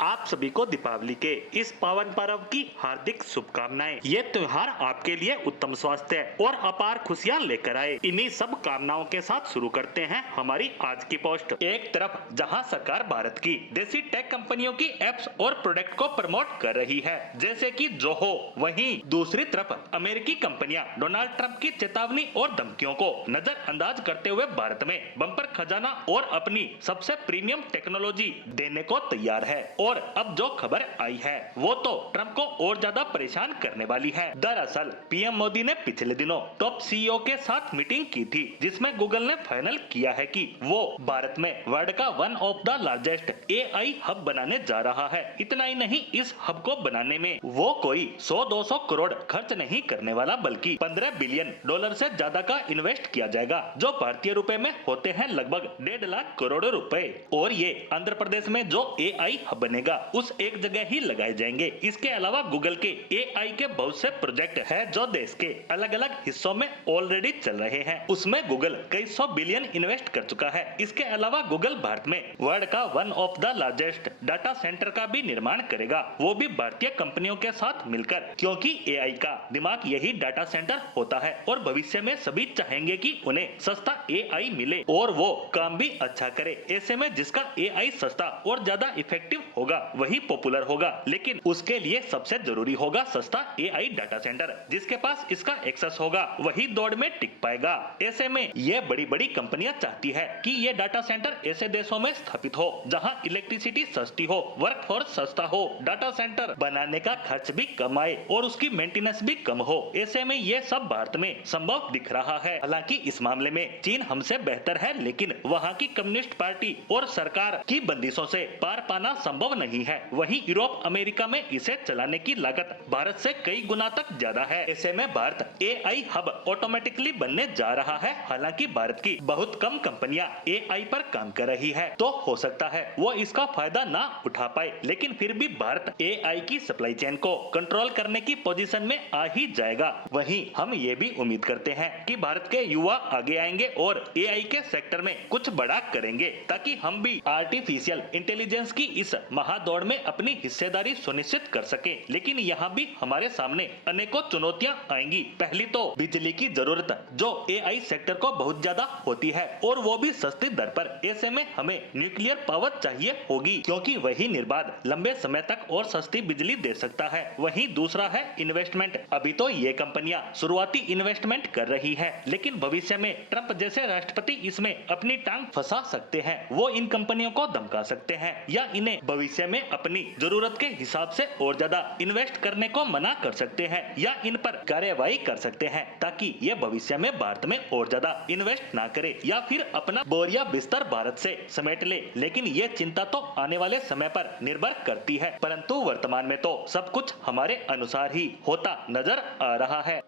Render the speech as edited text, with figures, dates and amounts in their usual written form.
आप सभी को दीपावली के इस पावन पर्व की हार्दिक शुभकामनाएं। ये त्योहार आपके लिए उत्तम स्वास्थ्य और अपार खुशियां लेकर आए। इन्हीं सब कामनाओं के साथ शुरू करते हैं हमारी आज की पोस्ट। एक तरफ जहां सरकार भारत की देसी टेक कंपनियों की एप्स और प्रोडक्ट को प्रमोट कर रही है, जैसे कि जोहो, वहीं दूसरी तरफ अमेरिकी कंपनियां डोनाल्ड ट्रंप की चेतावनी और धमकियों को नजरअंदाज करते हुए भारत में बम्पर खजाना और अपनी सबसे प्रीमियम टेक्नोलॉजी देने को तैयार है। और अब जो खबर आई है वो तो ट्रंप को और ज्यादा परेशान करने वाली है। दरअसल पीएम मोदी ने पिछले दिनों टॉप सीईओ के साथ मीटिंग की थी, जिसमें गूगल ने फाइनल किया है कि वो भारत में वर्ल्ड का one of the largest AI hub बनाने जा रहा है। इतना ही नहीं, इस हब को बनाने में वो कोई 100-200 करोड़ खर्च नहीं करने वाला, बल्कि $15 बिलियन से ज्यादा का इन्वेस्ट किया जाएगा, जो भारतीय रुपए में होते हैं लगभग 1.5 लाख करोड़ रुपए। और ये आंध्र प्रदेश में जो एआई हब बनेगा उस एक जगह ही लगाए जाएंगे। इसके अलावा गूगल के एआई के बहुत से प्रोजेक्ट है जो देश के अलग अलग हिस्सों में ऑलरेडी चल रहे हैं। उसमें गूगल कई 100 बिलियन इन्वेस्ट कर चुका है। इसके अलावा गूगल भारत में वर्ल्ड का one of the largest data centre का भी निर्माण करेगा, वो भी भारतीय कंपनियों के साथ मिलकर, क्योंकि एआई का दिमाग यही डाटा सेंटर होता है और भविष्य में सभी चाहेंगे कि उन्हें सस्ता एआई मिले और वो काम भी अच्छा करे। ऐसे में जिसका एआई सस्ता और ज्यादा इफेक्टिव होगा वही पॉपुलर होगा, लेकिन उसके लिए सबसे जरूरी होगा सस्ता एआई डाटा सेंटर। जिसके पास इसका एक्सेस होगा वही दौड़ में टिक पाएगा। ऐसे में ये बड़ी बड़ी कंपनियां चाहती है कि ये डाटा सेंटर ऐसे देशों में स्थापित हो जहां इलेक्ट्रिसिटी सस्ती हो, वर्कफोर्स सस्ता हो, डाटा सेंटर बनाने का खर्च भी कम आए और उसकी मेंटेनेंस भी कम हो। ऐसे में ये सब भारत में संभव दिख रहा है। हालांकि इस मामले में चीन हमसे बेहतर है, लेकिन वहाँ की कम्युनिस्ट पार्टी और सरकार की बंदिशों से पार पाना संभव नहीं है। वहीं यूरोप अमेरिका में इसे चलाने की लागत भारत से कई गुना तक ज्यादा है। ऐसे में भारत एआई हब ऑटोमेटिकली बनने जा रहा है। हालांकि भारत की बहुत कम कंपनियां एआई पर काम कर रही है, तो हो सकता है वो इसका फायदा ना उठा पाए, लेकिन फिर भी भारत एआई की सप्लाई चेन को कंट्रोल करने की पोजीशन में आ ही जाएगा। वहीं हम ये भी उम्मीद करते हैं कि भारत के युवा आगे आएंगे और एआई के सेक्टर में कुछ बड़ा करेंगे, ताकि हम भी आर्टिफिशियल इंटेलिजेंस की इस महादौड़ में अपनी हिस्सेदारी सुनिश्चित कर सके। लेकिन यहाँ भी हमारे सामने अनेकों चुनौतियाँ आएंगी। पहली तो बिजली की जरूरत, जो एआई सेक्टर को बहुत ज्यादा होती है और वो भी सस्ती दर पर। ऐसे में हमें न्यूक्लियर पावर चाहिए होगी, क्योंकि वही निर्बाध लंबे समय तक और सस्ती बिजली दे सकता है। वहीं दूसरा है इन्वेस्टमेंट। अभी तो ये कंपनियां शुरुआती इन्वेस्टमेंट कर रही है, लेकिन भविष्य में ट्रंप जैसे राष्ट्रपति इसमें अपनी टांग फंसा सकते हैं। वो इन कंपनियों को धमका सकते हैं या इन्हें भविष्य में अपनी जरूरत के हिसाब से और ज्यादा इन्वेस्ट करने को मना कर सकते हैं या इन पर कार्यवाही कर सकते हैं, ताकि ये भविष्य में भारत में और ज्यादा इन्वेस्ट ना करे या फिर अपना बोरिया बिस्तर भारत से समेट ले। लेकिन ये चिंता तो आने वाले समय पर निर्भर करती है, परंतु वर्तमान में तो सब कुछ हमारे अनुसार ही होता नजर आ रहा है।